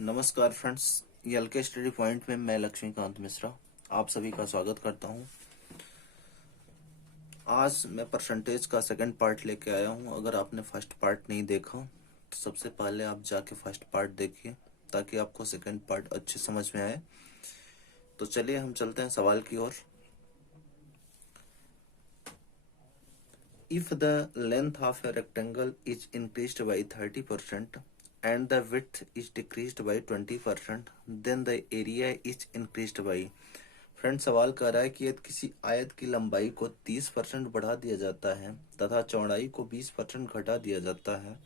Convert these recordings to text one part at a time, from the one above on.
नमस्कार फ्रेंड्स, ये LK study point में मैं लक्ष्मीकांत मिश्रा आप सभी का स्वागत करता हूं। आज मैं परसेंटेज का सेकंड पार्ट लेके आया हूं। अगर आपने फर्स्ट पार्ट नहीं देखा तो सबसे पहले आप जाके फर्स्ट पार्ट देखिए ताकि आपको सेकंड पार्ट अच्छे समझ में आए। तो चलिए हम चलते हैं सवाल की ओर। If the length of a rectangle is increased by 30% and the width is decreased by 20%, then the area is increased by। Friend सवाल कर रहा है कि यदि किसी आयत की लंबाई को 30% बढ़ा दिया जाता है तथा चौड़ाई को 20% घटा दिया जाता है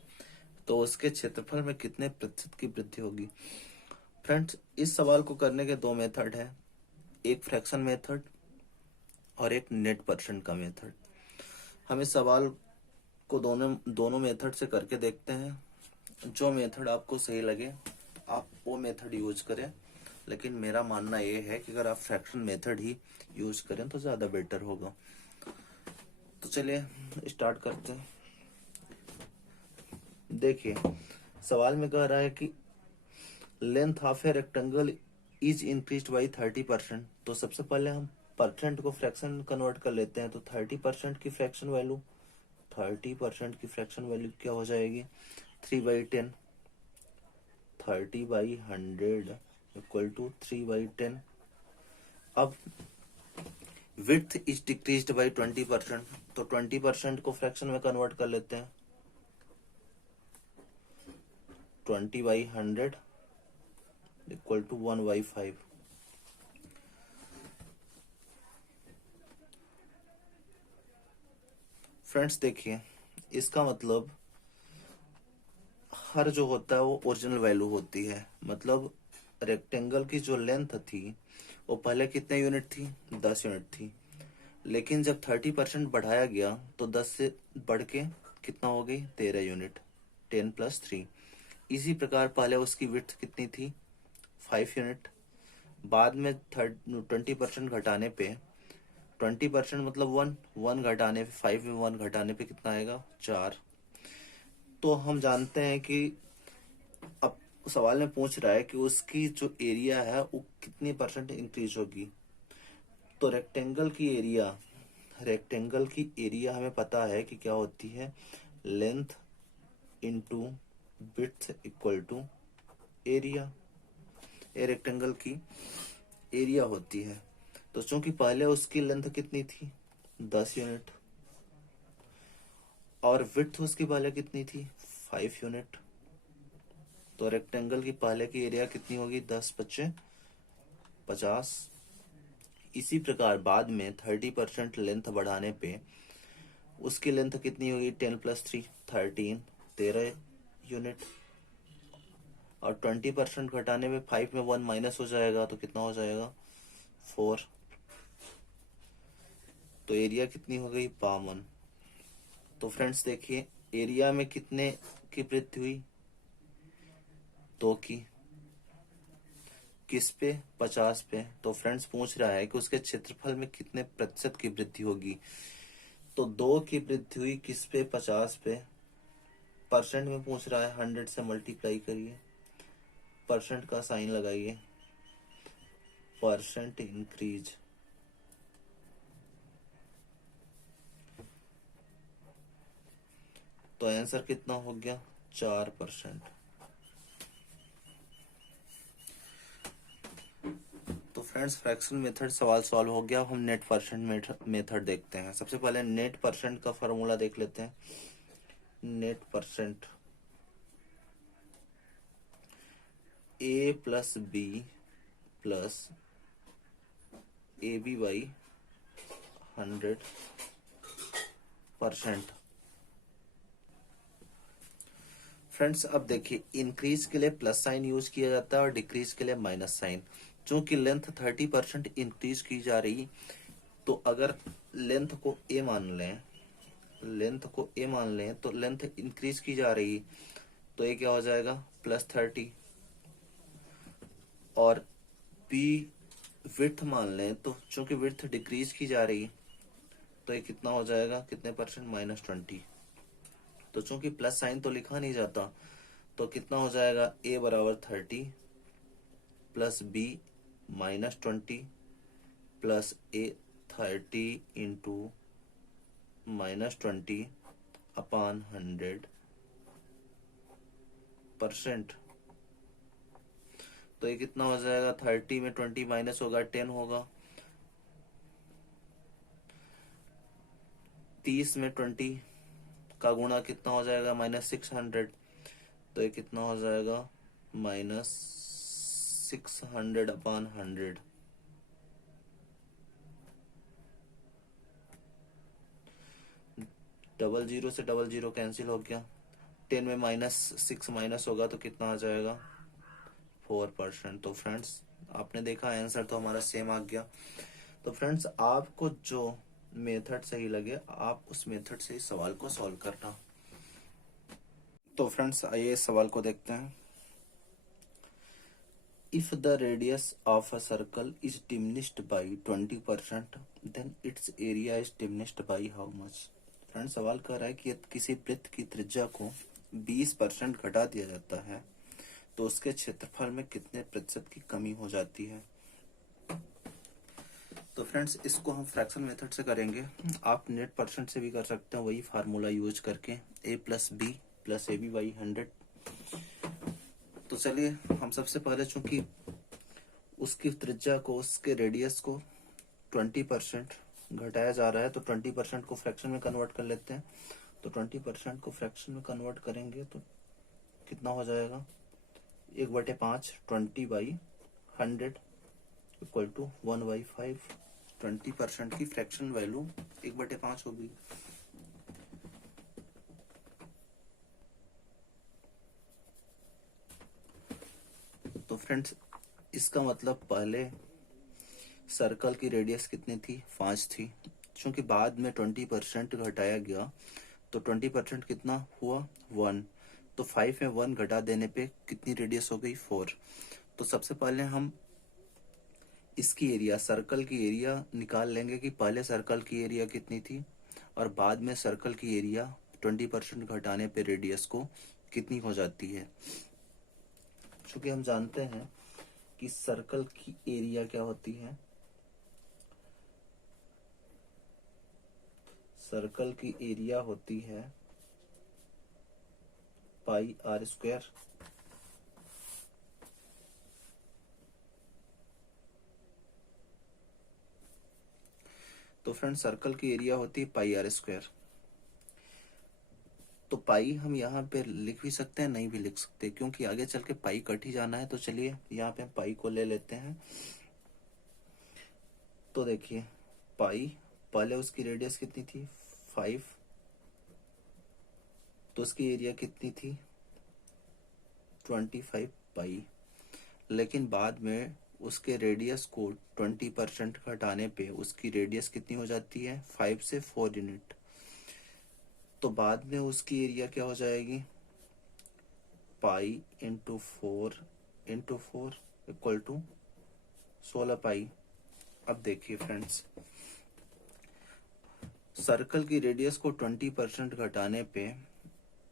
तो उसके क्षेत्रफल में कितने प्रतिशत की वृद्धि होगी। फ्रेंड्स, इस सवाल को करने के दो मेथड हैं, एक फ्रैक्शन मेथड और एक नेट परसेंट का मेथड। हम इस सवाल को दोनों दोनों मेथड से करके देखते हैं। जो मेथड आपको सही लगे आप वो मेथड यूज करें, लेकिन मेरा मानना ये है कि अगर आप फ्रैक्शन मेथड ही यूज करें तो ज़्यादा बेटर होगा। तो चलिए स्टार्ट करते हैं। देखिए, सवाल में कह रहा है कि length of a rectangle is increased by 30%। तो सबसे पहले हम परसेंट को फ्रैक्शन कन्वर्ट कर लेते हैं। तो 30% की फ्रैक्शन वैल्यू 30% की फ्रैक्शन वैल्यू क्या हो जाएगी, 3/10। 30/100 इक्वल टू 3/10। अब विड्थ इज डिक्रीज्ड बाई 20%। तो 20% को फ्रैक्शन में कन्वर्ट कर लेते हैं। 20/100 इक्वल टू 1/5। फ्रेंड्स देखिए, इसका मतलब हर जो होता है वो ओरिजिनल वैल्यू होती है। मतलब रेक्टेंगल की जो लेंथ थी वो पहले कितने यूनिट थी, 10 यूनिट थी। लेकिन जब 30% बढ़ाया गया तो 10 से बढ़ के कितना हो गई, 13 यूनिट, 10+3। इसी प्रकार पहले उसकी विड्थ कितनी थी, 5 यूनिट। बाद में 20% घटाने पे, 20% मतलब वन वन घटाने पे, 5 में 1 घटाने पे कितना आएगा, 4। तो हम जानते हैं कि अब सवाल में पूछ रहा है कि उसकी जो एरिया है वो कितनी परसेंट इंक्रीज होगी। तो रेक्टेंगल की एरिया हमें पता है कि क्या होती है, length into width equal to area. ये रेक्टेंगल की एरिया होती है। तो चूंकि पहले उसकी लेंथ कितनी थी, 10 यूनिट, और विड्थ उसकी पहले कितनी थी, 5 यूनिट। तो रेक्टेंगल की पहले की एरिया कितनी होगी, 10×5=50। इसी प्रकार बाद में 30% लेंथ बढ़ाने पे उसकी लेंथ कितनी होगी, 10+3 13, 13 यूनिट। और 20% घटाने में 5 में 1 माइनस हो जाएगा तो कितना हो जाएगा, 4। तो एरिया कितनी हो गई, 52। तो फ्रेंड्स देखिए, एरिया में कितने की वृद्धि हुई, 2 की। किस पे, 50 पे। तो फ्रेंड्स पूछ रहा है कि उसके क्षेत्रफल में कितने प्रतिशत की वृद्धि होगी। तो 2 की वृद्धि हुई किस पे, 50 पे। परसेंट में पूछ रहा है, 100 से मल्टीप्लाई करिए, परसेंट का साइन लगाइए, परसेंट इंक्रीज। तो आंसर कितना हो गया, 4%। तो फ्रेंड्स, फ्रैक्शन मेथड सवाल सॉल्व हो गया। हम नेट परसेंट मेथड देखते हैं। सबसे पहले नेट परसेंट का फॉर्मूला देख लेते हैं। Net percent A+B+AB/100%। फ्रेंड्स अब देखिए, इंक्रीज के लिए प्लस साइन यूज किया जाता है और डिक्रीज के लिए माइनस साइन। चूंकि लेंथ 30% इंक्रीज की जा रही, तो अगर लेंथ को ए मान लें, तो लेंथ इंक्रीज की जा रही, तो ये क्या हो जाएगा, +30। और बी विड्थ मान लें, तो चूंकि विड्थ डिक्रीज की जा रही तो ये कितना हो जाएगा, कितने परसेंट, -20। तो चूंकि प्लस साइन तो लिखा नहीं जाता, तो कितना हो जाएगा, ए बराबर 30 प्लस बी -20 प्लस ए 30 इंटू -20 अपॉन 100%। तो ये कितना हो जाएगा, 30 में 20 माइनस होगा 10 होगा, 30 में 20 का गुणा कितना हो जाएगा, -600। तो ये कितना हो जाएगा, -600 अपॉन 100। डबल जीरो से डबल जीरो कैंसिल हो गया, 10 में -6 माइनस होगा तो कितना आ जाएगा, 4%। तो फ्रेंड्स आपने देखा आंसर तो हमारा सेम आ गया। तो फ्रेंड्स आपको जो मेथड सही लगे आप उस मेथड से इस सवाल को सॉल्व करना। तो फ्रेंड्स आइए इस सवाल को देखते हैं। If the radius of a circle is diminished by 20% then its area is diminished by how much. Friends सवाल कर रहा है कि यदि किसी वृत्त की त्रिज्या को 20% घटा दिया जाता है तो उसके क्षेत्रफल में कितने प्रतिशत की कमी हो जाती है। तो फ्रेंड्स इसको हम फ्रैक्शन मेथड से करेंगे, आप नेट परसेंट से भी कर सकते हैं, वही फार्मूला यूज करके a plus b plus a b by 100। तो चलिए हम सबसे पहले चूंकि उसकी त्रिज्या को उसके रेडियस को 20% घटाया जा रहा है तो 20% को फ्रैक्शन में कन्वर्ट कर लेते हैं। तो 20% को फ्रैक्शन में कन्वर्ट करेंगे तो कितना हो जाएगा, 1/5 20/100 इक्वल टू 1/5। 20% की फ्रैक्शन वैल्यू 1/5 होगी। तो फ्रेंड्स इसका मतलब पहले सर्कल की रेडियस कितनी थी, 5 थी, क्योंकि बाद में 20% घटाया गया तो 20% कितना हुआ, 1। तो 5 में 1 घटा देने पे कितनी रेडियस हो गई, 4। तो सबसे पहले हम इसकी एरिया, सर्कल की एरिया निकाल लेंगे कि पहले सर्कल की एरिया कितनी थी और बाद में सर्कल की एरिया 20% घटाने पे रेडियस को कितनी हो जाती है। क्योंकि हम जानते हैं कि सर्कल की एरिया क्या होती है, सर्कल की एरिया होती है πr²। तो फ्रेंड सर्कल की एरिया होती है πr²। तो पाई हम यहाँ पे लिख भी सकते हैं, नहीं भी लिख सकते, क्योंकि आगे चल के पाई कट ही जाना है। तो चलिए यहाँ पे पाई को ले लेते हैं। तो देखिए पाई पहले उसकी रेडियस कितनी थी, 5, तो उसकी एरिया कितनी थी, 25 पाई। लेकिन बाद में उसके रेडियस को 20% घटाने पे उसकी रेडियस कितनी हो जाती है, 5 से 4 यूनिट। तो बाद में उसकी एरिया क्या हो जाएगी, पाई इंटू 4 इक्वल टू 16 पाई। अब देखिए फ्रेंड्स सर्कल की रेडियस को 20% घटाने पे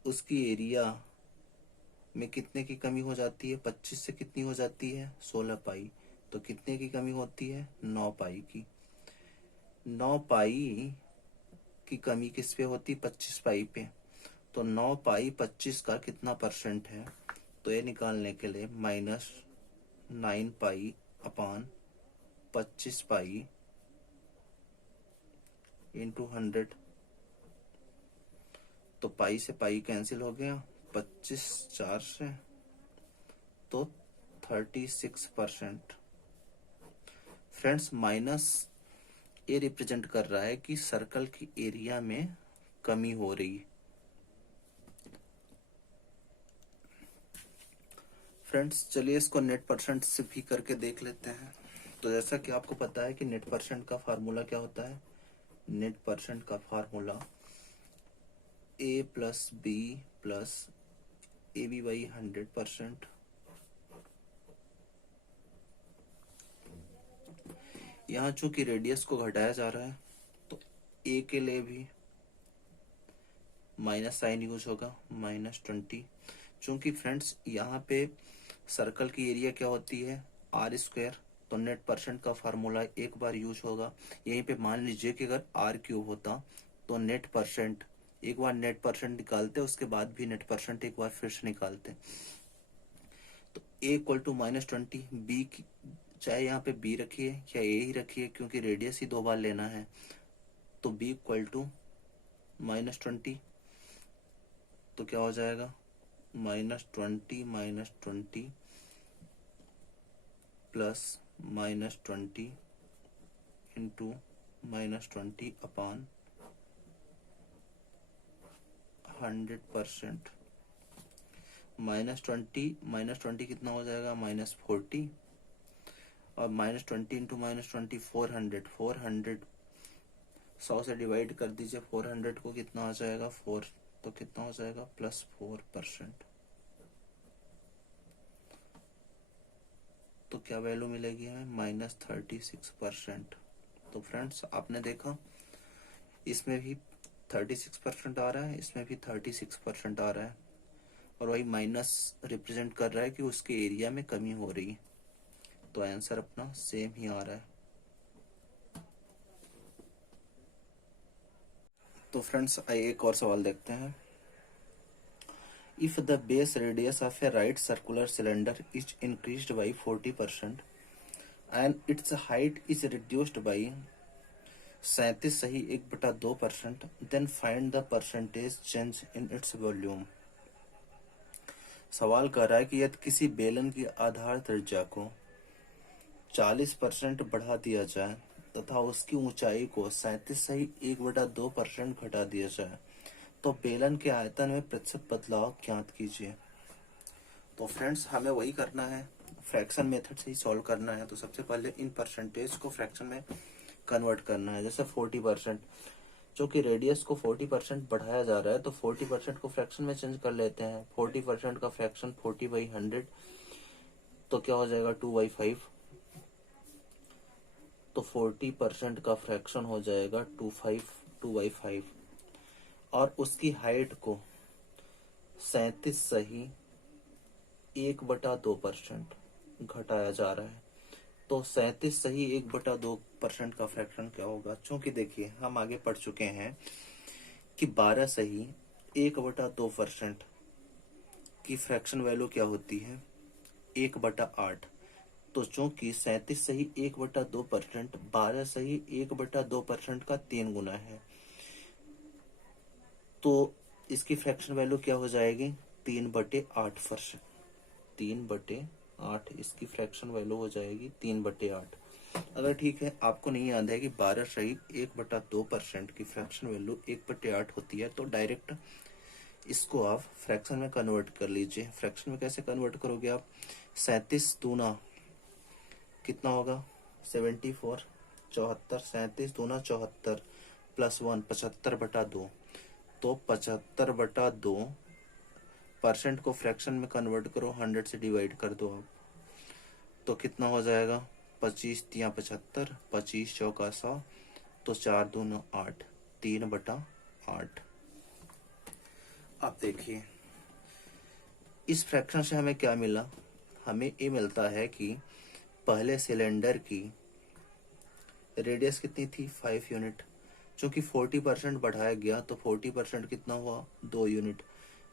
उसकी एरिया में कितने की कमी हो जाती है, 25 से कितनी हो जाती है, 16 पाई। तो कितने की कमी होती है, 9 पाई की। 9 पाई की कमी किस पे होती, 25 पाई पे। तो 9 पाई 25 का कितना परसेंट है, तो ये निकालने के लिए -9 पाई अपॉन 25 पाई इंटू 100। तो पाई से पाई कैंसिल हो गया, 25 4 से, तो 36%। फ्रेंड्स माइनस ये रिप्रेजेंट कर रहा है कि सर्कल की एरिया में कमी हो रही। फ्रेंड्स चलिए इसको नेट परसेंट से भी करके देख लेते हैं। तो जैसा कि आपको पता है कि नेट परसेंट का फार्मूला क्या होता है, नेट परसेंट का formula a plus b plus a b by 100%। यहाँ चूंकि रेडियस को घटाया जा रहा है तो a के लिए भी माइनस साइन यूज होगा, -20। चूंकि फ्रेंड्स यहाँ पे सर्कल की एरिया क्या होती है आर स्क्वायर, तो नेट परसेंट का फार्मूला एक बार यूज होगा। यहीं पे मान लीजिए कि अगर आर क्यूब होता तो नेट परसेंट, एक बार नेट परसेंट निकालते उसके बाद भी नेट परसेंट एक बार फिर से निकालते। तो ए इक्वल टू -20, बी चाहे यहाँ पे बी रखिए या ए ही रखिए क्योंकि रेडियस ही दो बार लेना है, तो बी इक्वल टू -20, तो क्या हो जाएगा -20 प्लस -20 इंटू -20 अपॉन 100%। -20 कितना हो जाएगा -40, और -20 इंटू -20 400 100 से डिवाइड कर दीजिए 400 को, कितना हो जाएगा 4, तो कितना हो जाएगा +4%। तो क्या वैल्यू मिलेगी हमें -36%। तो फ्रेंड्स आपने देखा इसमें भी 36% आ रहा है, इसमें भी 36% आ रहा है, और वही माइनस रिप्रेजेंट कर रहा है कि उसके एरिया में कमी हो रही है। तो आंसर अपना सेम ही आ रहा है। तो फ्रेंड्स आइए एक और सवाल देखते हैं। If the base radius of a right circular cylinder is increased by 40% and its height is reduced by 37 सही 1/2%, then find the percentage change in its volume. सवाल कर रहा है कि यदि किसी बेलन की आधार त्रिज्या को 40% बढ़ा दिया जाए तथा उसकी ऊंचाई को 37 सही 1/2% घटा दिया जाए तो बेलन के आयतन में प्रतिशत बदलाव ज्ञात कीजिए। तो फ्रेंड्स हमें वही करना है, फ्रैक्शन मेथड से ही सॉल्व करना है। तो सबसे पहले इन परसेंटेज को फ्रैक्शन में कन्वर्ट करना है। जैसे 40%, जो कि रेडियस को 40% बढ़ाया जा रहा है, तो 40% को फ्रैक्शन में चेंज कर लेते हैं। 40% का फ्रैक्शन 40/100, तो क्या हो जाएगा 2/5। तो 40% का फ्रैक्शन हो जाएगा 2/5। और उसकी हाइट को 37 सही 1/2% घटाया जा रहा है। तो 37 सही 1/2% का फ्रैक्शन क्या होगा? चूंकि देखिए हम आगे पढ़ चुके हैं कि 12 सही 1/2% की फ्रैक्शन वैल्यू क्या होती है 1/8। तो चूंकि 37 सही 1/2%, 12 सही 1/2% का 3 गुना है, तो इसकी फ्रैक्शन वैल्यू क्या हो जाएगी 3/8%। 3/8 इसकी फ्रैक्शन वैल्यू हो जाएगी 3/8। अगर ठीक है आपको नहीं याद है कि 12 सही 1/2% की फ्रैक्शन वैल्यू 1/8 होती है, तो डायरेक्ट इसको आप फ्रैक्शन में कन्वर्ट कर लीजिए। फ्रैक्शन में कैसे कन्वर्ट करोगे आप? 37 दूना कितना होगा 74, 74, 37 दूना 74 प्लस 1 75/2। तो 75/2% को फ्रैक्शन में कन्वर्ट करो, 100 से डिवाइड कर दो आप, तो कितना हो जाएगा 25 तिया 75, 25 चौका 100, तो 4 दूना 8, 3/8। अब देखिए इस फ्रैक्शन से हमें क्या मिला? हमें ये मिलता है कि पहले सिलेंडर की रेडियस कितनी थी 5 यूनिट, चूंकि 40% बढ़ाया गया तो 40% कितना हुआ 2 यूनिट,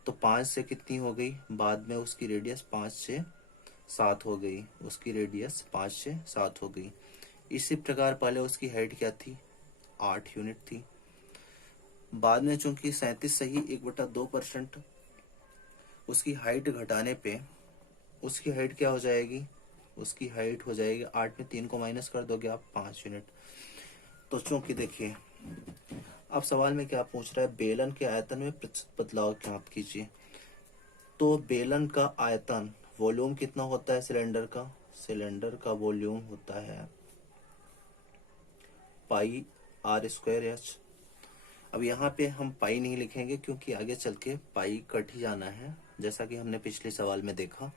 तो 5 से कितनी हो गई, बाद में उसकी रेडियस 5 से 7 हो गई, उसकी रेडियस 5 से 7 हो गई। इसी प्रकार पहले उसकी हाइट क्या थी 8 यूनिट थी। बाद में चूंकि 37 सही 1/2% उसकी हाइट घटाने पे उसकी हाइट क्या हो जाएगी, उसकी हाइट हो जाएगी 8 में 3 को माइनस कर दोगे आप 5 यूनिट। तो चूंकि देखिए अब सवाल में क्या पूछ रहा है, बेलन के आयतन में प्रतिशत बदलाव ज्ञात कीजिए। तो बेलन का आयतन वॉल्यूम कितना होता है सिलेंडर का? सिलेंडर का वॉल्यूम होता है पाई r²h। अब यहाँ पे हम पाई नहीं लिखेंगे क्योंकि आगे चल के पाई कट ही जाना है, जैसा कि हमने पिछले सवाल में देखा।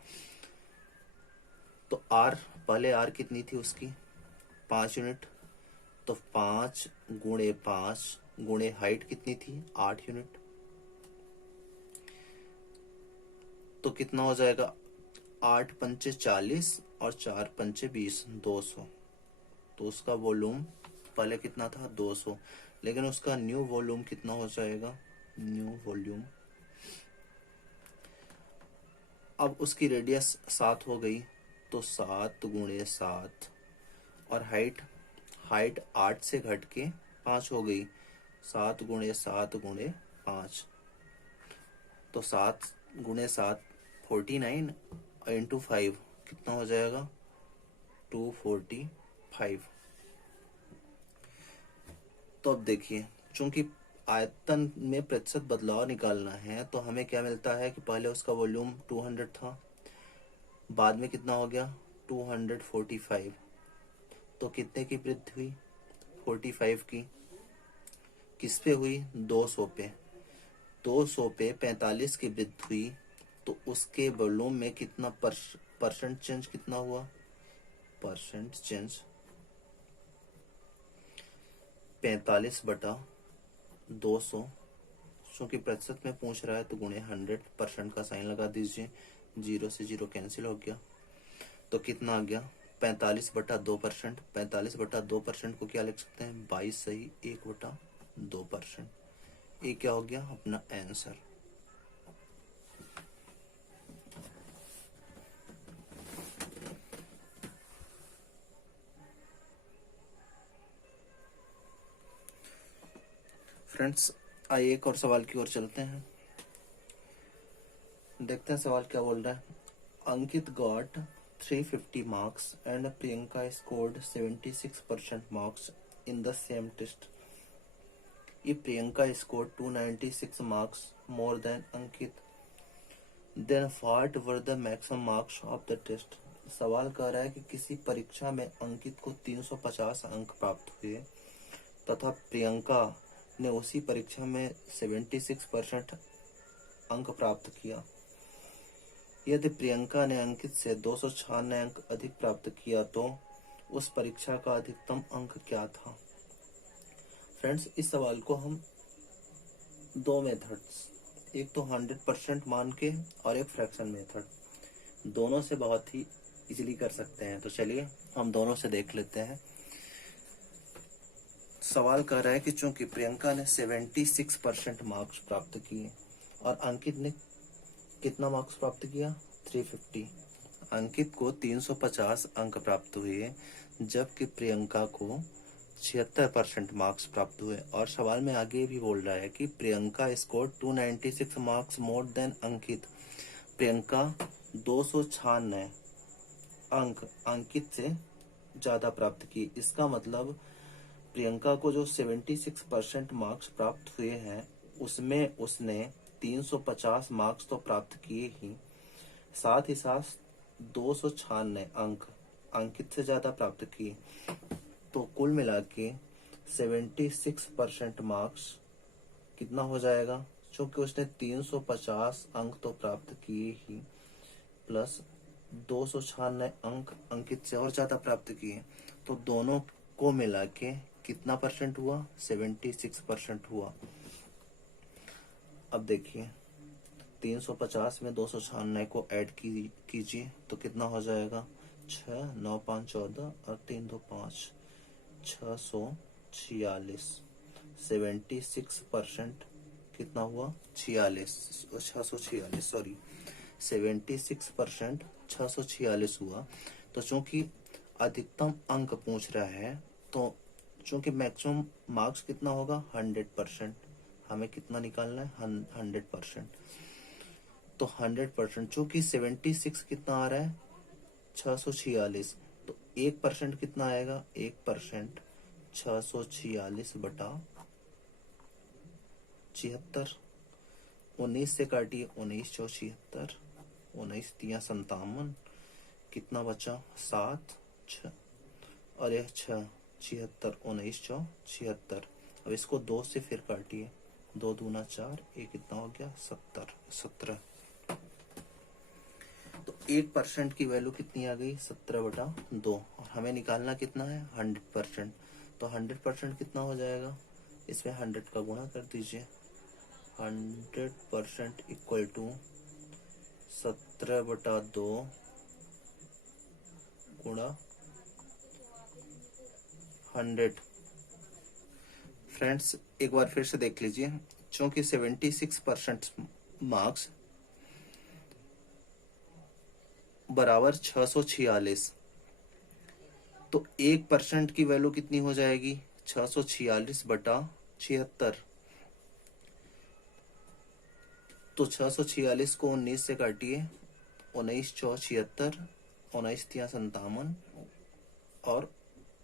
तो r, पहले r कितनी थी उसकी 5 यूनिट, तो 5 गुणे 5 गुणे हाइट कितनी थी 8 यूनिट, तो कितना हो जाएगा, 8 पंचे 40 और 4 पंचे 20, 200। तो उसका वॉल्यूम पहले कितना था, 200, लेकिन उसका न्यू वॉल्यूम कितना हो जाएगा, न्यू वॉल्यूम, अब उसकी रेडियस 7 हो गई, तो 7 गुणे 7, और हाइट हाइट 8 से घट के 5 हो गई, 7 गुणे 7 गुणे 5, तो 7 गुणे 7 49 इंटू 5 कितना हो जाएगा, 245। तो अब देखिए, चूंकि आयतन में प्रतिशत बदलाव निकालना है, तो हमें क्या मिलता है कि पहले उसका वॉल्यूम 200 था, बाद में कितना हो गया 245, तो कितने की वृद्धि हुई, 45 की। किस पे हुई, 200 पे। 200 पे 45 की वृद्धि हुई, तो उसके वॉल्यूम में कितना परसेंट चेंज कितना हुआ, परसेंट चेंज 45/200, क्योंकि प्रतिशत में पूछ रहा है तो गुणे 100% का साइन लगा दीजिए, 0 से 0 कैंसिल हो गया, तो कितना आ गया 45/2%। 45/2% को क्या लिख सकते हैं, 22 सही 1/2%। ये क्या हो गया अपना आंसर। फ्रेंड्स, आइए एक और सवाल की ओर चलते हैं, देखते हैं सवाल क्या बोल रहा है। Ankit got 350 marks and Priyanka scored 76% marks in the same test. If Priyanka scored 296 marks more than Ankit, then what were the maximum marks of the test? सवाल कर रहा है कि किसी परीक्षा में अंकित को 350 अंक प्राप्त हुए तथा प्रियंका ने उसी परीक्षा में 76% अंक प्राप्त किया। यदि प्रियंका ने अंकित से 296 अंक अधिक प्राप्त किया तो उस परीक्षा का अधिकतम अंक क्या था। फ्रेंड्स, इस सवाल को हम दो मेथड्स, एक तो 100% मान के और एक फ्रैक्शन मेथड, दोनों से बहुत ही इजीली कर सकते हैं। तो चलिए हम दोनों से देख लेते हैं। सवाल कर रहा है कि चूंकि प्रियंका ने 76% मार्क्स प्राप्त किए और अंकित ने कितना मार्क्स प्राप्त किया, 350। अंकित को 350 अंक प्राप्त हुए जबकि प्रियंका को 76% मार्क्स प्राप्त हुए। और सवाल में आगे भी बोल रहा है कि Priyanka score 296 marks more than Ankit. Priyanka 296 अंक अंकित से ज्यादा प्राप्त किए। इसका मतलब प्रियंका को जो 76% मार्क्स प्राप्त हुए हैं उसमें उसने 350 मार्क्स तो प्राप्त किए ही, साथ ही साथ 296 अंक अंकित से ज्यादा प्राप्त किए। तो कुल मिला के 76% मार्क्स कितना हो जाएगा, क्योंकि उसने 350 अंक तो प्राप्त किए ही प्लस 296 अंक अंकित से और ज्यादा प्राप्त किए, तो दोनों को मिला के कितना परसेंट हुआ, 76% हुआ। अब देखिए 350 में 296 को ऐड कीजिए तो कितना हो जाएगा, 6 9 5 14 और 3 2 5, 646। 76% कितना हुआ, 646 सॉरी 76% 646 हुआ। तो चूंकि अधिकतम अंक पूछ रहा है तो चूंकि मैक्सिमम मार्क्स कितना होगा 100%, हमें कितना निकालना है 100%। तो 100% चूंकि 76 कितना आ रहा है 646, तो 1% कितना आएगा, 1% 646/76। 19 से काटिए, 19 चौ 76, 19 तिया 57, कितना बचा 7 6 और यह 6 76, 19 चौ 76। अब इसको 2 से फिर काटिए, 2 दूना 4, ये कितना हो गया 17। तो 1% की वैल्यू कितनी आ गई, 17/2। और हमें निकालना कितना है 100%। तो 100% कितना हो जाएगा, इसमें 100 का गुणा कर दीजिए। 100% इक्वल टू 17/2 गुणा 100। फ्रेंड्स एक बार फिर से देख लीजिए, चूंकि 76% मार्क्स बराबर 646, तो 1% की वैल्यू कितनी हो जाएगी? 646/76। तो 646 को 19 से काटिए, 19 चौ 76, 19 तिया 57 और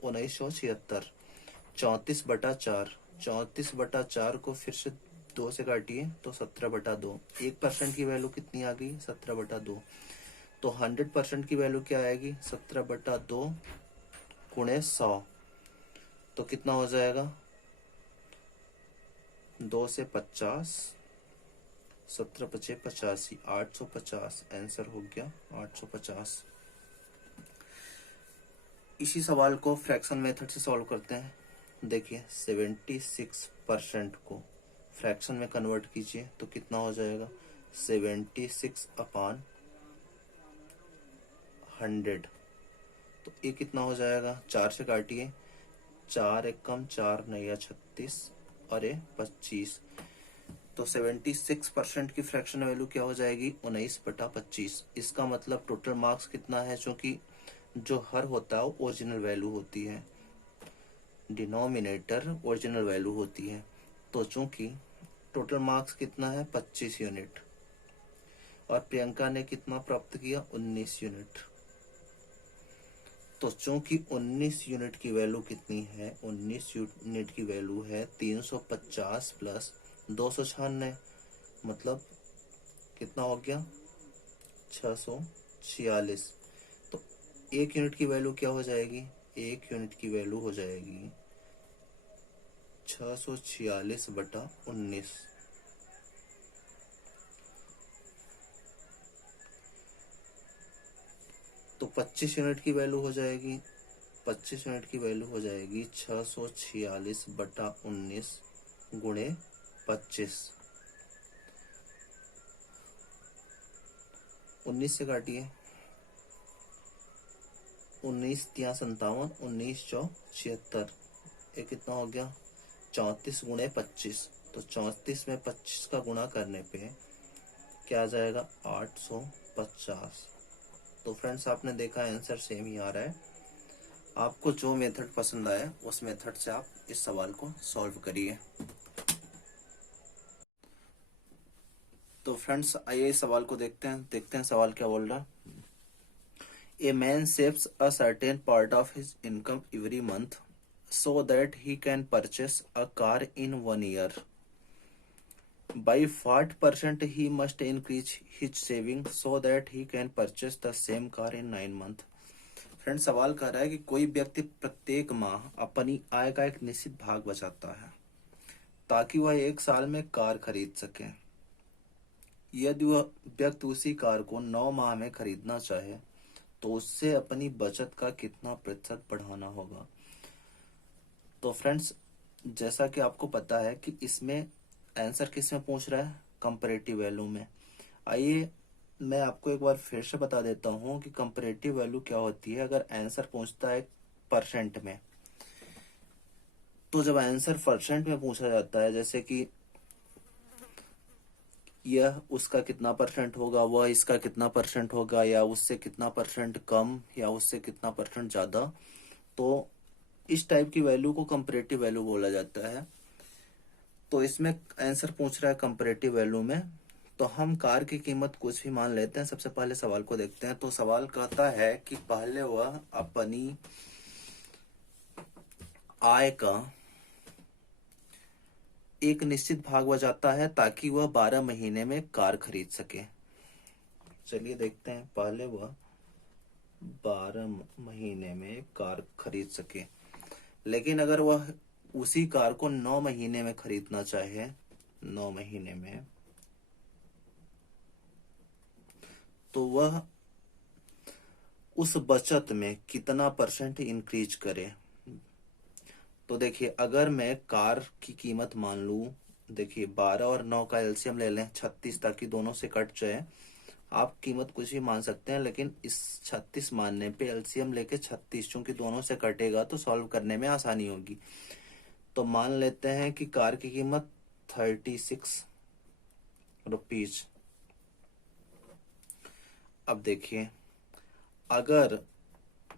19 चौ 76, 34/4। 34/4 को फिर से 2 से काटिए तो 17/2। 1% की वैल्यू कितनी आ गई? 17/2। तो 100% की वैल्यू क्या आएगी? 17/2 गुणे 100। तो कितना हो जाएगा? 2 से 50, 17 पचे 85, 850। आंसर हो गया 850। इसी सवाल को फ्रैक्शन मेथड से सॉल्व करते हैं। देखिए 76% को फ्रैक्शन में कन्वर्ट कीजिए तो कितना हो जाएगा? 76/100। तो ये कितना हो जाएगा? 4 से काटिए, 4 एकम 4 नया 36 और ये 25। तो 76% की फ्रैक्शन वैल्यू क्या हो जाएगी? 19/25। इसका मतलब टोटल मार्क्स कितना है? क्योंकि जो हर होता है वो ओरिजिनल वैल्यू होती है, डिनोमिनेटर ओरिजिनल वैल्यू होती है। तो चूंकि टोटल मार्क्स कितना है? 25 यूनिट, और प्रियंका ने कितना प्राप्त किया? 19 यूनिट। तो चूंकि 19 यूनिट की वैल्यू कितनी है? 19 यूनिट की वैल्यू है 350 प्लस 296, मतलब कितना हो गया? 646। तो 1 यूनिट की वैल्यू क्या हो जाएगी? 1 यूनिट की वैल्यू हो जाएगी 646/19। तो 25 यूनिट की वैल्यू हो जाएगी, 25 यूनिट की वैल्यू हो जाएगी 646/19 गुणे 25। 19 से काटिए, 19 तिया 57, 19 चौ 76। ये कितना हो गया? 34 गुणे 25। तो 34 में 25 का गुणा करने पे क्या आ जाएगा? 850। तो फ्रेंड्स आपने देखा आंसर सेम ही आ रहा है। आपको जो मेथड पसंद आए उस मेथड से आप इस सवाल को सॉल्व करिए। तो फ्रेंड्स आइए इस सवाल को देखते हैं सवाल क्या बोल रहा। A man saves a certain part of his income every month so that he can purchase a car in 1 year. By what percent he must increase his saving so that he can purchase the same car in 9 months. Friend सवाल कर रहा है कि कोई व्यक्ति प्रत्येक माह अपनी आय का एक निश्चित भाग बचाता है ताकि वह 1 साल में कार खरीद सके। यदि वह व्यक्ति उसी कार को 9 माह में खरीदना चाहे तो उससे अपनी बचत का कितना प्रतिशत बढ़ाना होगा। तो फ्रेंड्स जैसा कि आपको पता है कि इसमें आंसर किस में पूछ रहा है? कंपैरेटिव वैल्यू में। आइए मैं आपको एक बार फिर से बता देता हूं कि कंपैरेटिव वैल्यू क्या होती है। अगर आंसर पूछता है परसेंट में, तो जब आंसर परसेंट में पूछा जाता है, जैसे कि यह उसका कितना परसेंट होगा, वह इसका कितना परसेंट होगा, या उससे कितना परसेंट कम, या उससे कितना परसेंट ज्यादा, तो इस टाइप की वैल्यू को कंपैरेटिव वैल्यू बोला जाता है। तो इसमें आंसर पूछ रहा है कंपैरेटिव वैल्यू में, तो हम कार की कीमत कुछ भी मान लेते हैं। सबसे पहले सवाल को देखते हैं। तो सवाल कहता है कि पहले वह अपनी आय का एक निश्चित भाग बचाता है ताकि वह 12 महीने में कार खरीद सके। चलिए देखते हैं। पहले वह 12 महीने में कार खरीद सके, लेकिन अगर वह उसी कार को 9 महीने में खरीदना चाहे, 9 महीने में, तो वह उस बचत में कितना परसेंट इंक्रीज करे। तो देखिए अगर मैं कार की कीमत मान लूं, देखिए 12 और 9 का एलसीएम ले लें 36, ताकि दोनों से कट जाए, आप कीमत कुछ भी मान सकते हैं, लेकिन इस 36 मानने पे एलसीएम लेके 36, चूंकि दोनों से कटेगा तो सॉल्व करने में आसानी होगी। तो मान लेते हैं कि कार की कीमत 36 रुपीज। अब देखिए, अगर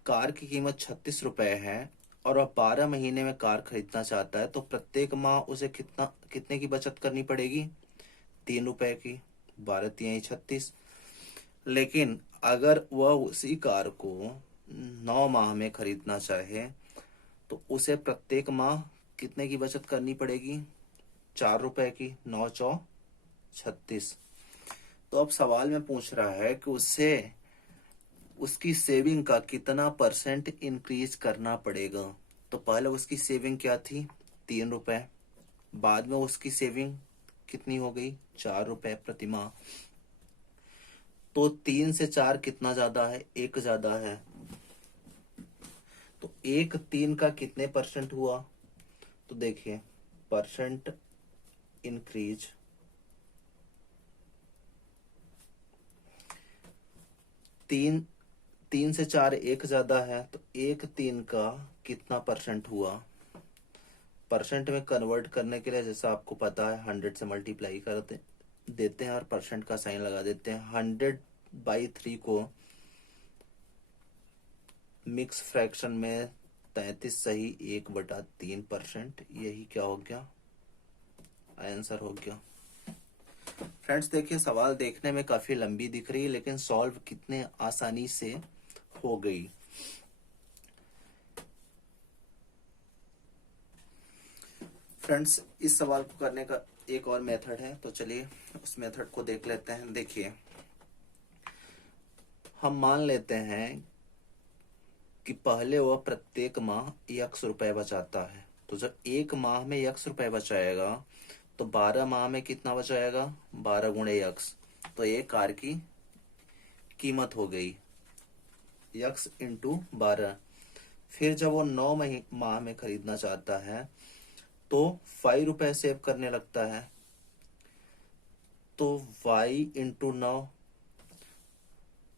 कार की कीमत 36 रुपए है और वह 12 महीने में कार खरीदना चाहता है, तो प्रत्येक माह उसे कितने की बचत करनी पड़ेगी? 3 रुपए की। 12 × 3 = 36। लेकिन अगर वह उसी कार को 9 माह में खरीदना चाहे, तो उसे प्रत्येक माह कितने की बचत करनी पड़ेगी? 4 रुपए की। 9×4 = 36। तो अब सवाल में पूछ रहा है कि उसे उसकी सेविंग का कितना परसेंट इंक्रीज करना पड़ेगा। तो पहले उसकी सेविंग क्या थी? 3 रुपए। बाद में उसकी सेविंग कितनी हो गई? 4 रुपए प्रति माह। तो 3 से 4 कितना ज्यादा है? 1 ज्यादा है। तो 1 3 का कितने परसेंट हुआ? तो देखिए, परसेंट इंक्रीज, तीन 3 से 4 1 ज्यादा है, तो 1 3 का कितना परसेंट हुआ? परसेंट में कन्वर्ट करने के लिए जैसा आपको पता है 100 से मल्टीप्लाई कर देते हैं और परसेंट का साइन लगा देते हैं। 100/3 को मिक्स फ्रैक्शन में 33 सही 1/3%। यही क्या हो गया? आंसर हो गया। फ्रेंड्स देखिए, सवाल देखने में काफी लंबी दिख रही है, लेकिन सॉल्व कितने आसानी से हो गई। फ्रेंड्स, इस सवाल को करने का एक और मेथड है, तो चलिए उस मेथड को देख लेते हैं। देखिए, हम मान लेते हैं कि पहले वह प्रत्येक माह x रुपए बचाता है। तो जब एक माह में x रुपए बचाएगा, तो 12 माह में कितना बचाएगा? 12 × x। तो एक कार की कीमत हो गई x × 12। फिर जब वो 9 माह में खरीदना चाहता है, तो 5 रुपए सेव करने लगता है। तो y × 9,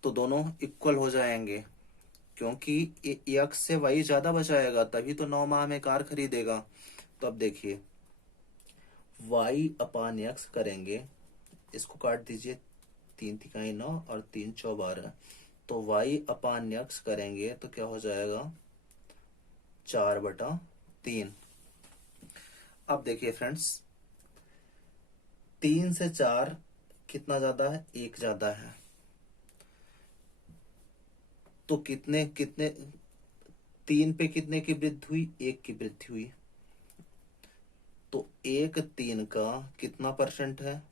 तो दोनों इक्वल हो जाएंगे, क्योंकि x से y ज्यादा बचाएगा, तभी तो 9 माह में कार खरीदेगा। तो अब देखिए, y/x करेंगे, इसको काट दीजिए। 3 × 3 = 9 और 3 × 4 = 12। तो y/x करेंगे तो क्या हो जाएगा? 4/3। अब देखिए फ्रेंड्स, 3 से 4 कितना ज्यादा है? 1 ज्यादा है। तो कितने कितने 3 पे कितने की वृद्धि हुई? 1 की वृद्धि हुई। तो 1 3 का कितना परसेंट है?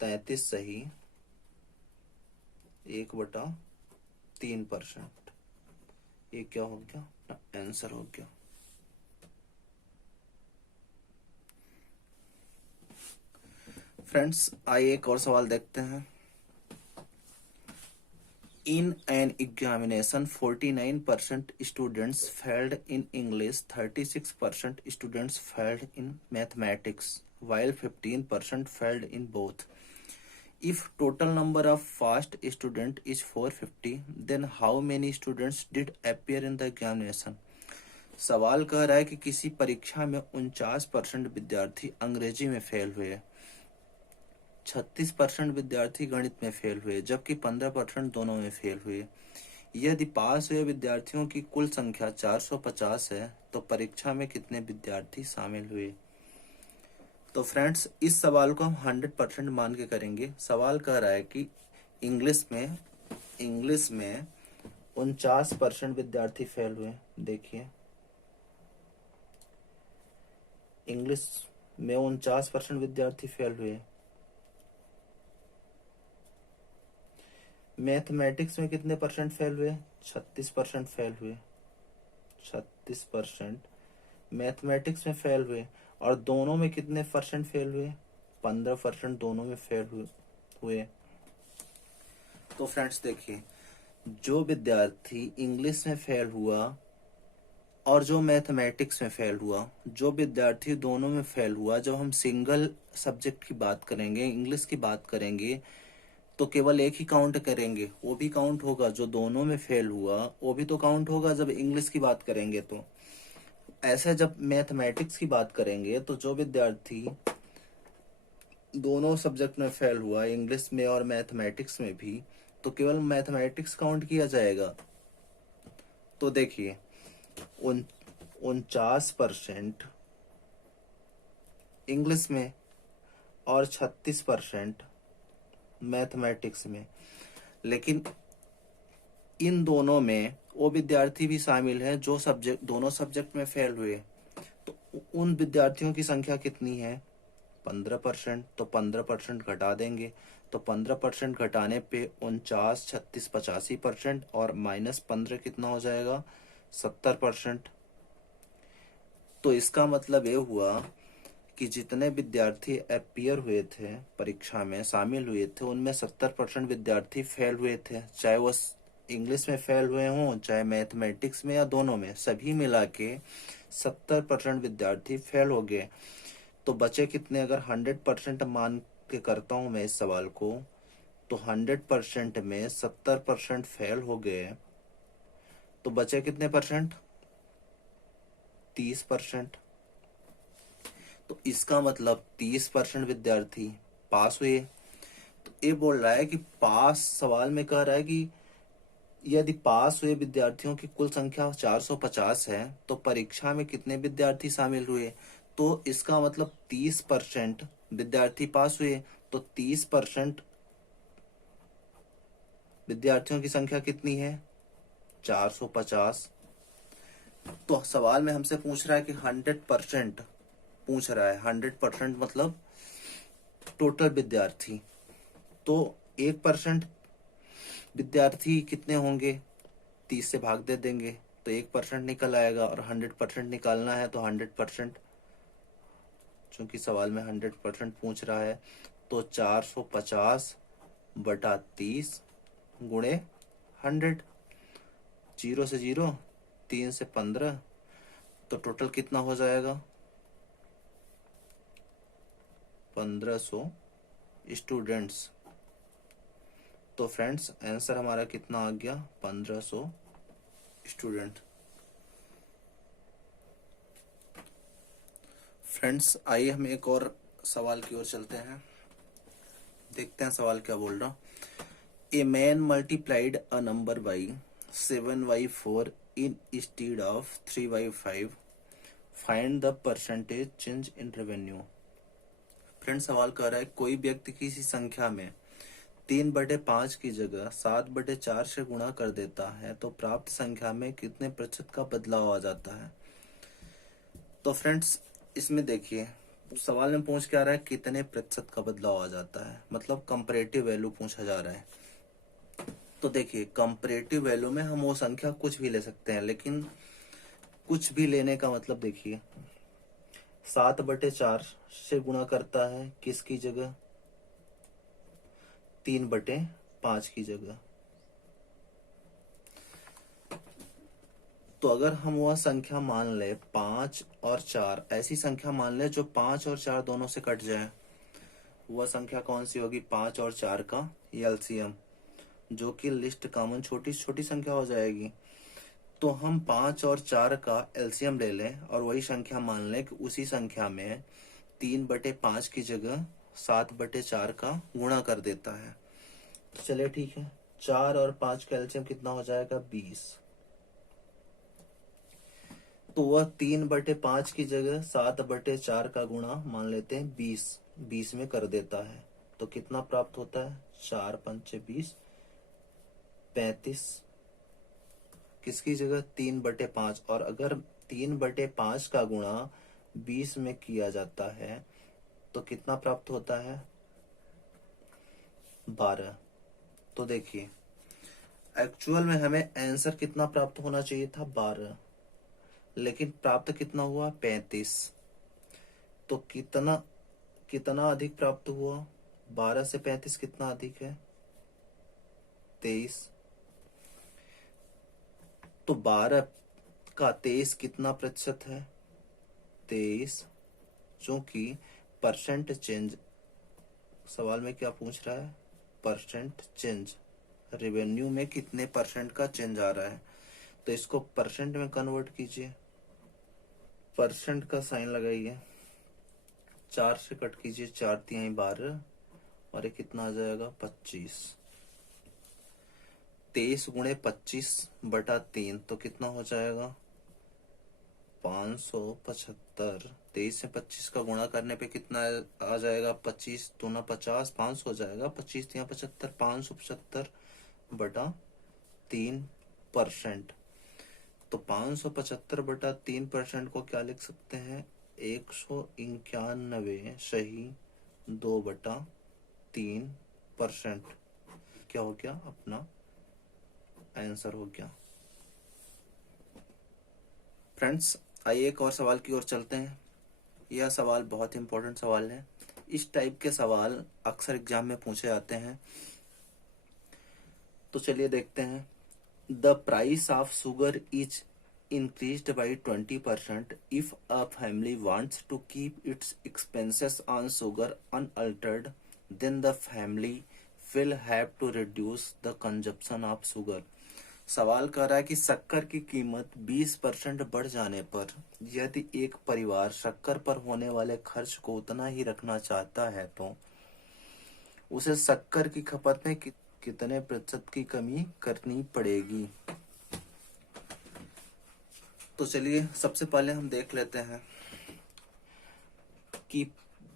33 सही 1/3%। ये क्या हो गया? आंसर हो गया। फ्रेंड्स, आइए एक और सवाल देखते हैं। In an examination, 49% students failed in English, 36% students failed in mathematics, while 15% failed in both. If total number of first student is 450, then how many students did appear in the examination? सवाल कह रहा है कि किसी परीक्षा में 49% विद्यार्थी अंग्रेजी में फेल हुए, 36% विद्यार्थी गणित में फेल हुए, जबकि 15% दोनों में फेल हुए। यदि पास हुए विद्यार्थियों की कुल संख्या 450 है, तो परीक्षा में कितने विद्यार्थी शामिल हुए? तो फ्रेंड्स, इस सवाल को हम 100% मान के करेंगे। सवाल कह रहा है कि इंग्लिश में 49% विद्यार्थी फेल हुए। देखिए, इंग्लिश में 49% विद्यार्थी फेल हुए। मैथमेटिक्स में कितने परसेंट फेल हुए? 36% फेल हुए। 36% मैथमेटिक्स में फेल हुए। और दोनों में कितने परसेंट फेल हुए? 15% दोनों में फेल हुए। तो फ्रेंड्स देखिए, जो विद्यार्थी इंग्लिश में फेल हुआ और जो मैथमेटिक्स में फेल हुआ, जो विद्यार्थी दोनों में फेल हुआ, जब हम सिंगल सब्जेक्ट की बात करेंगे, इंग्लिश की बात करेंगे, तो केवल एक ही काउंट करेंगे, वो भी काउंट होगा। जो दोनों में फेल हुआ वो भी तो काउंट होगा जब इंग्लिश की बात करेंगे। तो ऐसे जब मैथमेटिक्स की बात करेंगे तो जो विद्यार्थी दोनों सब्जेक्ट में फेल हुआ, इंग्लिश में और मैथमेटिक्स में भी, तो केवल मैथमेटिक्स काउंट किया जाएगा। तो देखिए 49% इंग्लिश में और 36% मैथमेटिक्स में। लेकिन इन दोनों में वो विद्यार्थी भी शामिल हैं जो सब्जेक्ट दोनों सब्जेक्ट में फेल हुए। तो उन विद्यार्थियों की संख्या कितनी है? 15%। तो 15% घटा देंगे, तो 15% घटाने पे 49, 36, 85% और -15 कितना हो जाएगा? 70%। तो इसका मतलब ये हुआ कि जितने विद्यार्थी अपीयर हुए थे, परीक्षा में शामिल हुए थे, उनमें 70% विद्यार्थी फेल हुए थे। चाहे वो इंग्लिश में फेल हुए हों, चाहे मैथमेटिक्स में, या दोनों में, सभी मिला के 70% विद्यार्थी फेल हो गए। तो बचे कितने? अगर 100% मान के करता हूं मैं इस सवाल को, तो 100% में 70% फेल हो गए, तो बचे कितने परसेंट? 30%। तो इसका मतलब 30% विद्यार्थी पास हुए। तो ये बोल रहा है कि पास, सवाल में कह रहा है कि यदि पास हुए विद्यार्थियों की कुल संख्या 450 है, तो परीक्षा में कितने विद्यार्थी शामिल हुए? तो इसका मतलब 30% विद्यार्थी पास हुए। तो 30% विद्यार्थियों की संख्या कितनी है? 450। तो सवाल में हमसे पूछ रहा है कि 100% पूछ रहा है। 100% मतलब टोटल विद्यार्थी। तो 1% विद्यार्थी कितने होंगे? 30 से भाग दे देंगे तो 1% निकल आएगा। और 100% निकालना है तो 100%, चूंकि सवाल में 100% पूछ रहा है, तो 450/30 गुणे 100। 0 से 0, 3 से 15, तो टोटल कितना हो जाएगा? 1500 स्टूडेंट्स। तो फ्रेंड्स आंसर हमारा कितना आ गया? 1500 स्टूडेंट। फ्रेंड्स आइए हम एक और सवाल की ओर चलते हैं, देखते हैं सवाल क्या बोल रहा। A man multiplied a number by 7/4 in instead of 3/5, find the percentage change in revenue. Friend सवाल कर रहा है, कोई व्यक्ति किसी संख्या में 3/5 की जगह 7/4 से गुणा कर देता है, तो प्राप्त संख्या में कितने प्रतिशत का बदलाव आ जाता है? तो फ्रेंड्स इसमें देखिए सवाल में पूछ क्या रहा है, कितने प्रतिशत का बदलाव आ जाता है, मतलब कंपैरेटिव वैल्यू पूछा जा रहा है। तो देखिए कंपैरेटिव वैल्यू में हम वो संख्या कुछ भी ले सकते हैं, लेकिन कुछ भी लेने का मतलब देखिए 7/4 से गुणा करता है किसकी जगह? 3/5 की जगह। तो अगर हम वह संख्या मान ले 5 और 4, ऐसी संख्या मान ले जो 5 और 4 दोनों से कट जाए, वह संख्या कौन सी होगी? 5 और 4 का एलसीएम, जो कि लिस्ट कॉमन छोटी छोटी संख्या हो जाएगी। तो हम 5 और 4 का एलसीएम ले लें और वही संख्या मान लें कि उसी संख्या में 3/5 की जगह 7/4 का गुणा कर देता है। तो चलिए ठीक है, 4 और 5 का एलसीएम कितना हो जाएगा? 20। तो वह 3/5 की जगह 7/4 का गुणा मान लेते हैं 20 में कर देता है। तो कितना प्राप्त होता है? 4 पंचे 20, 35। किसकी जगह? 3/5। और अगर 3/5 का गुणा 20 में किया जाता है तो कितना प्राप्त होता है? 12। तो देखिए एक्चुअल में हमें आंसर कितना प्राप्त होना चाहिए था? 12, लेकिन प्राप्त कितना हुआ? 35। तो कितना कितना अधिक प्राप्त हुआ? 12 से 35 कितना अधिक है? 23। तो 12 का 23 कितना प्रतिशत है? 23, चूंकि परसेंट चेंज, सवाल में क्या पूछ रहा है? परसेंट चेंज, रेवेन्यू में कितने परसेंट का चेंज आ रहा है, तो इसको परसेंट में कन्वर्ट कीजिए। परसेंट का साइन लगाइए, 4 से कट कीजिए, 4 तिहाई 12, और ये कितना आ जाएगा? 25। 23 गुणे 25/3 तो कितना हो जाएगा? 575। 23 से 25 का गुणा करने पे कितना आ जाएगा? 25 दूना 50, 500 हो जाएगा। 25 या 75, 575/3%। तो 575/3% को क्या लिख सकते हैं? 191 सही 2/3%। क्या हो गया? अपना आंसर हो गया। फ्रेंड्स, आइए एक और सवाल की ओर चलते हैं। यह सवाल बहुत इंपॉर्टेंट सवाल है। इस टाइप के सवाल अक्सर एग्जाम में पूछे जाते हैं, तो चलिए देखते हैं। The price of sugar is increased by 20% if a family wants to keep its expenses on sugar unaltered, then the family will have to reduce the consumption of sugar. सवाल कर रहा है कि शक्कर की कीमत 20% बढ़ जाने पर यदि एक परिवार शक्कर पर होने वाले खर्च को उतना ही रखना चाहता है तो उसे शक्कर की खपत में कितने प्रतिशत की कमी करनी पड़ेगी। तो चलिए सबसे पहले हम देख लेते हैं कि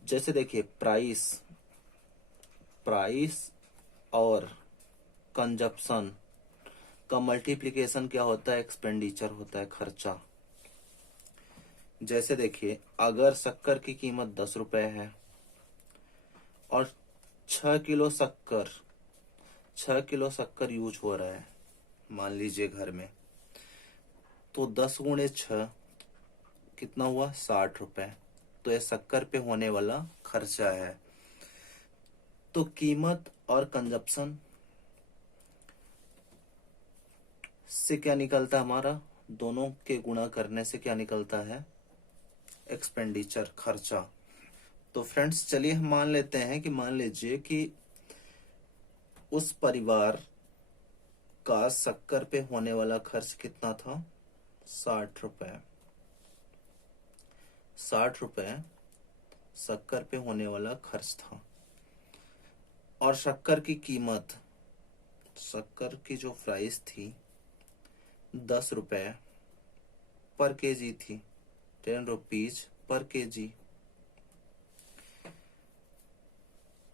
जैसे देखिए प्राइस और कंजप्शन का मल्टीप्लिकेशन क्या होता है? एक्सपेंडिचर होता है, खर्चा। जैसे देखिए, अगर शक्कर की कीमत 10 रुपए है और 6 किलो शक्कर यूज हो रहा है मान लीजिए घर में, तो 10 गुणे 6 कितना हुआ? 60 रुपए। तो यह शक्कर पे होने वाला खर्चा है। तो कीमत और कंजप्शन से क्या निकलता है हमारा? दोनों के गुणा करने से क्या निकलता है? एक्सपेंडिचर, खर्चा। तो फ्रेंड्स चलिए हम मान लेते हैं कि मान लीजिए कि उस परिवार का शक्कर पे होने वाला खर्च कितना था? 60 रुपए। 60 रुपए शक्कर पे होने वाला खर्च था, और शक्कर की जो प्राइस थी 10 रुपए पर केजी थी, 10 रुपीज पर केजी।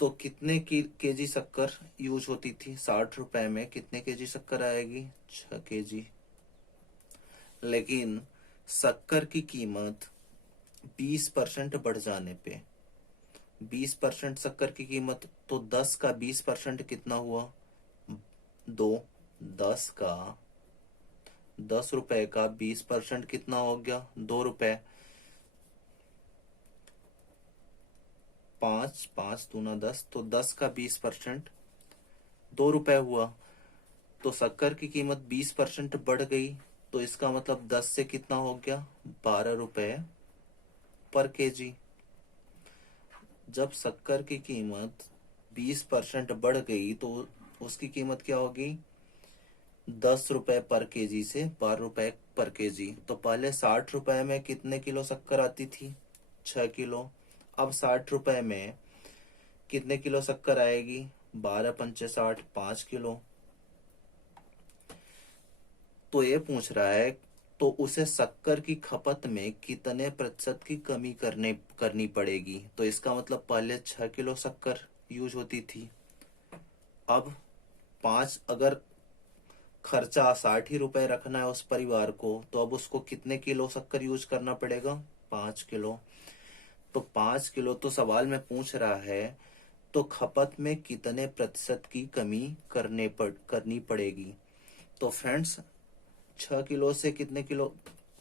तो कितने केजी शक्कर यूज होती थी? 60 रुपए में कितने केजी शक्कर आएगी? 6 केजी। लेकिन शक्कर की कीमत 20% बढ़ जाने पे, 20% शक्कर की कीमत, तो 10 का 20% कितना हुआ? 2। 10 रुपए का 20% कितना हो गया? 2 रुपए। 5 दूना 10, तो 10 का 20% 2 रुपए हुआ। तो शक्कर की कीमत 20% बढ़ गई, तो इसका मतलब 10 से कितना हो गया? 12 रुपए पर केजी। जब शक्कर की कीमत 20% बढ़ गई तो उसकी कीमत क्या होगी? 10 रुपए पर केजी से 12 रुपए पर केजी। तो पहले 60 रुपए में कितने किलो शक्कर आती थी? 6 किलो। अब 60 रुपए में कितने किलो शक्कर आएगी? 12 पंचे 60, 5 किलो। तो ये पूछ रहा है तो उसे शक्कर की खपत में कितने प्रतिशत की कमी करनी पड़ेगी। तो इसका मतलब पहले 6 किलो शक्कर यूज होती थी, अब 5। अगर खर्चा 60 ही रुपए रखना है उस परिवार को, तो अब उसको कितने किलो शक्कर यूज करना पड़ेगा? 5 किलो। तो 5 किलो तो सवाल में पूछ रहा है, तो खपत में कितने प्रतिशत की कमी करनी पड़ेगी। तो फ्रेंड्स 6 किलो से कितने किलो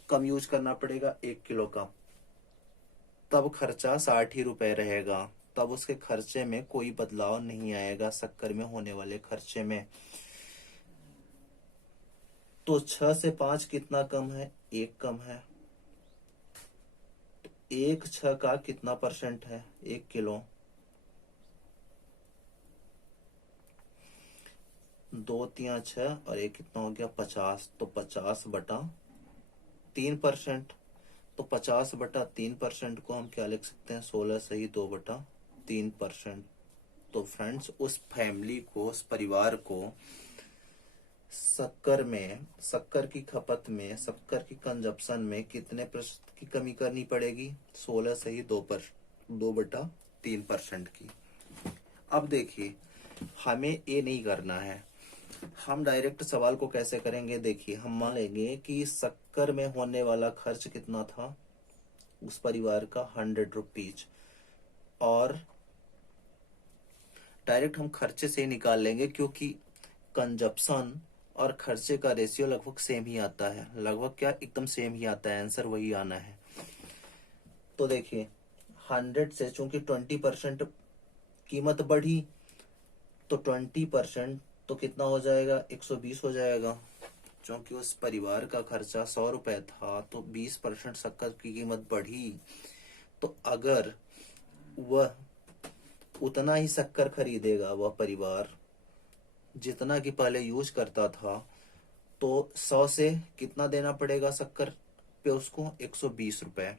कम यूज करना पड़ेगा? 1 किलो का। तब खर्चा 60 ही रुपए रहेगा, तब उसके खर्चे में कोई बदलाव नहीं आएगा, शक्कर में होने वाले खर्चे में। तो 6 से 5 कितना कम है? एक कम है। एक छह का कितना परसेंट है? 1 किलो। दो तिया छह और एक कितना हो गया? 50। तो 50/3%। तो 50/3% को हम क्या लिख सकते हैं? 16 सही 2/3%। तो फ्रेंड्स उस फैमिली को, उस परिवार को शक्कर की खपत में, शक्कर की कंजप्शन में कितने प्रतिशत की कमी करनी पड़ेगी? 16 सही 2/3% की। अब देखिए, हमें ये नहीं करना है। हम डायरेक्ट सवाल को कैसे करेंगे? देखिए, हम मान लेंगे कि शक्कर में होने वाला खर्च कितना था उस परिवार का? 100 रुपीज। और डायरेक्ट हम खर्चे से ही निकाल लेंगे, क्योंकि कंजप्शन और खर्चे का रेशियो लगभग सेम ही आता है। लगभग क्या, एकदम सेम ही आता है, आंसर वही आना है। तो देखिए, 100 से चूंकि 20% कीमत बढ़ी, तो 20% तो कितना हो जाएगा? 120 हो जाएगा। क्योंकि उस परिवार का खर्चा 100 रुपए था, तो 20% शक्कर की कीमत बढ़ी। तो अगर वह उतना ही शक्कर खरीदेगा, वह परिवार जितना कि पहले यूज करता था, तो 100 से कितना देना पड़ेगा शक्कर पे उसको? 120 रुपए।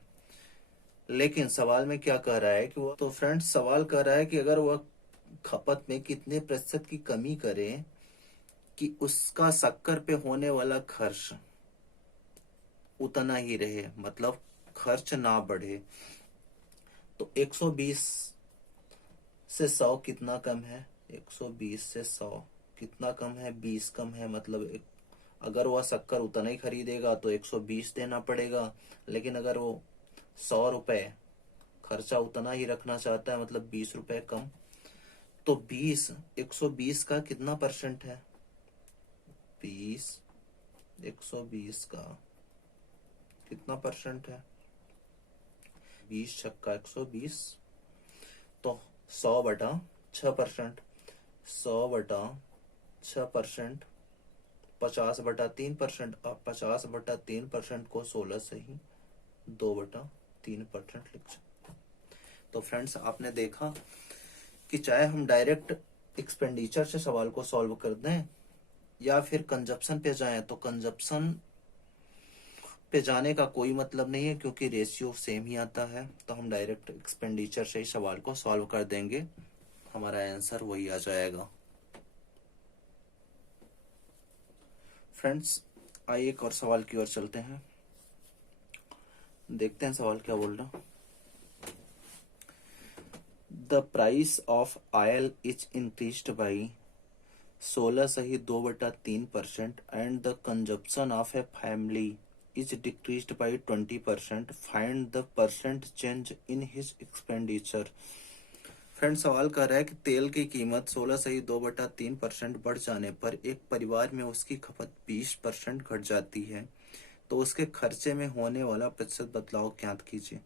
लेकिन सवाल में क्या कह रहा है कि वो, तो फ्रेंड्स सवाल कह रहा है कि अगर वह खपत में कितने प्रतिशत की कमी करे कि उसका शक्कर पे होने वाला खर्च उतना ही रहे, मतलब खर्च ना बढ़े। तो 120 से 100 कितना कम है? 120 से 100 कितना कम है? 20 कम है। मतलब अगर वह शक्कर उतना ही खरीदेगा तो 120 देना पड़ेगा। लेकिन अगर वो 100 रुपए खर्चा उतना ही रखना चाहता है, मतलब 20 रुपए कम, तो 120 का कितना परसेंट है? 20 120 का कितना परसेंट है? 20 छक्का 120, तो 100/6%। 100/6% 50/3%। अब 50/3% को 16 से ही 2/3% लिख सकते हैं। तो फ्रेंड्स आपने देखा कि चाहे हम डायरेक्ट एक्सपेंडिचर से सवाल को सॉल्व कर दें या फिर कंजप्शन पे जाएं, तो कंजप्शन पे जाने का कोई मतलब नहीं है, क्योंकि रेशियो सेम ही आता है। तो हम डायरेक्ट एक्सपेंडिचर से ही सवाल को सॉल्व कर देंगे, हमारा आंसर वही आ जाएगा। फ्रेंड्स आइए एक और सवाल की ओर चलते हैं, देखते हैं सवाल क्या बोल रहा। The price of oil is increased by 16 सही 2/3% and the consumption of a family is decreased by 20%. Find the percent change in his expenditure. Friend सवाल कर रहा है कि तेल की कीमत 16 सही 2/3% बढ़ जाने पर एक परिवार में उसकी खपत 20% घट जाती है, तो उसके खर्चे में होने वाला प्रतिशत बदलाव ज्ञात कीजिए।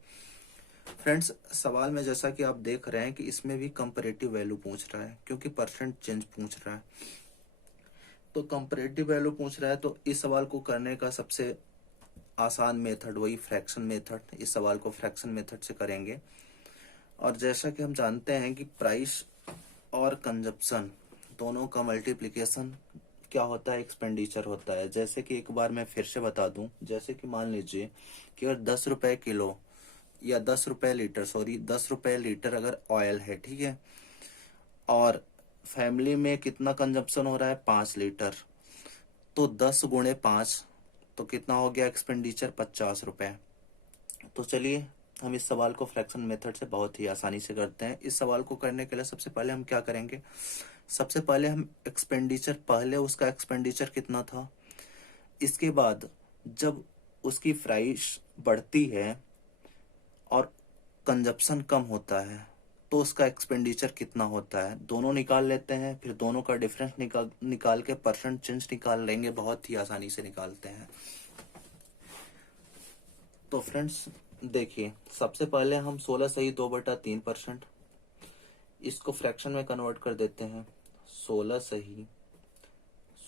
फ्रेंड्स सवाल में जैसा कि आप देख रहे हैं कि इसमें भी कंपैरेटिव वैल्यू पूछ रहा है, क्योंकि परसेंट चेंज पूछ रहा है। तो कंपैरेटिव वैल्यू पूछ रहा है, तो इस सवाल को करने का सबसे आसान मेथड वही फ्रैक्शन मेथड, इस सवाल को फ्रैक्शन मेथड से करेंगे। और जैसा कि हम जानते हैं कि प्राइस और कंजप्शन दोनों का मल्टीप्लिकेशन क्या होता है? एक्सपेंडिचर होता है। जैसे कि एक बार मैं फिर से बता दूं, जैसे कि मान लीजिए कि अगर 10 रुपए किलो या 10 रुपए लीटर, सॉरी 10 रुपए लीटर अगर ऑयल है, ठीक है, और फैमिली में कितना कंजप्शन हो रहा है? 5 लीटर। तो 10 × 5 तो कितना हो गया एक्सपेंडिचर? 50 रुपए। तो चलिए हम इस सवाल को फ्रैक्शन मेथड से बहुत ही आसानी से करते हैं। इस सवाल को करने के लिए सबसे पहले हम क्या करेंगे? सबसे पहले हम एक्सपेंडिचर, पहले उसका एक्सपेंडिचर कितना था, इसके बाद जब उसकी प्राइस बढ़ती है और कंजप्शन कम होता है तो उसका एक्सपेंडिचर कितना होता है, दोनों निकाल लेते हैं। फिर दोनों का डिफरेंस निकाल के परसेंट चेंज निकाल लेंगे, बहुत ही आसानी से निकालते हैं। तो फ्रेंड्स देखिए, सबसे पहले हम 16 सही 2/3%, इसको फ्रैक्शन में कन्वर्ट कर देते हैं। 16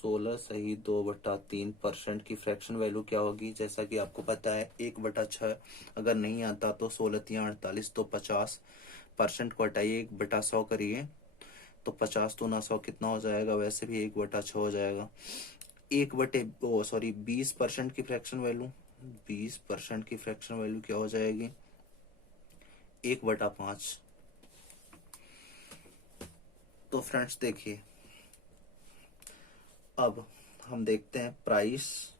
16 सही 2/3% की फ्रैक्शन वैल्यू क्या होगी? जैसा कि आपको पता है 1/6 अगर नहीं आता तो 16×3=48, तो 50% को हटाइए 1/100 करिए तो 50 तो 100 कितना हो जाएगा? वैसे भी 1/6 हो जाएगा। 20% की फ्रैक्शन वैल्यू, 20% की फ्रैक्शन वैल्यू क्या हो जाएगी? 1/5। तो फ्रेंड्स देखिए, अब हम देखते हैं प्राइस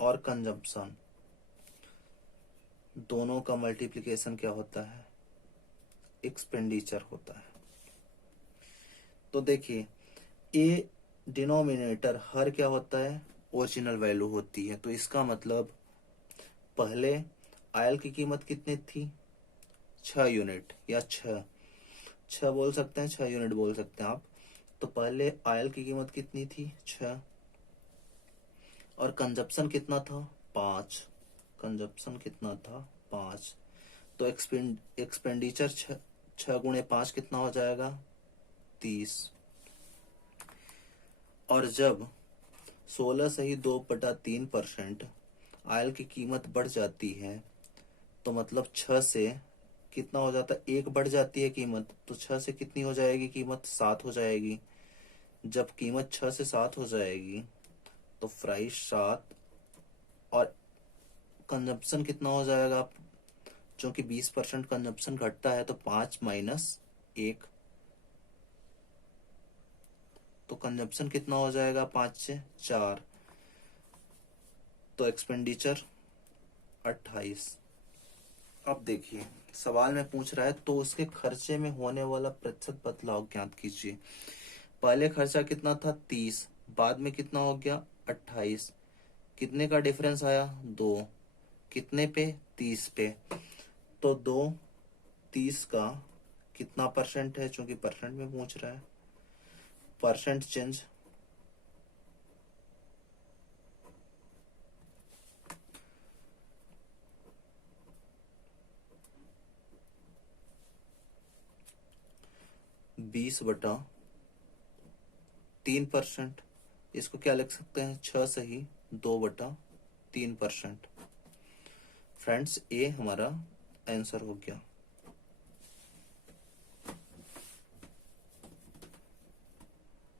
और कंजम्पशन दोनों का मल्टीप्लिकेशन क्या होता है? एक्सपेंडिचर होता है। तो देखिए, ए डिनोमिनेटर हर क्या होता है? ओरिजिनल वैल्यू होती है। तो इसका मतलब पहले आयल की कीमत कितनी थी? 6 यूनिट या 6 बोल सकते हैं, 6 यूनिट बोल सकते हैं आप। तो पहले आयल की कीमत कितनी थी? 6। और कंजप्शन कितना था? 5। कंजप्शन कितना था? 5। तो एक्सपेंडिचर 6 × 5 कितना हो जाएगा? 30। और जब 16 सही 2/3% आयल की कीमत बढ़ जाती है, तो मतलब 6 से कितना हो जाता है? 1 बढ़ जाती है कीमत, तो 6 से कितनी हो जाएगी कीमत? 7 हो जाएगी। जब कीमत 6 से 7 हो जाएगी तो प्राइस 7 और कंजप्शन कितना हो जाएगा? क्योंकि 20% कंजप्शन घटता है तो 5 - 1, तो कंजप्शन कितना हो जाएगा? 5 से 4, तो एक्सपेंडिचर 28। अब देखिए, सवाल में पूछ रहा है तो उसके खर्चे में होने वाला प्रतिशत बदलाव ज्ञात कीजिए। पहले खर्चा कितना था? 30, बाद में कितना हो गया? 28। कितने का डिफरेंस आया? 2। कितने पे? 30 पे। तो 2 30 का कितना परसेंट है? क्योंकि परसेंट में पूछ रहा है। परसेंट चेंज, बीस बटा 3%। इसको क्या लिख सकते हैं? 6 सही 2/3%। फ्रेंड्स, ये हमारा आंसर हो गया।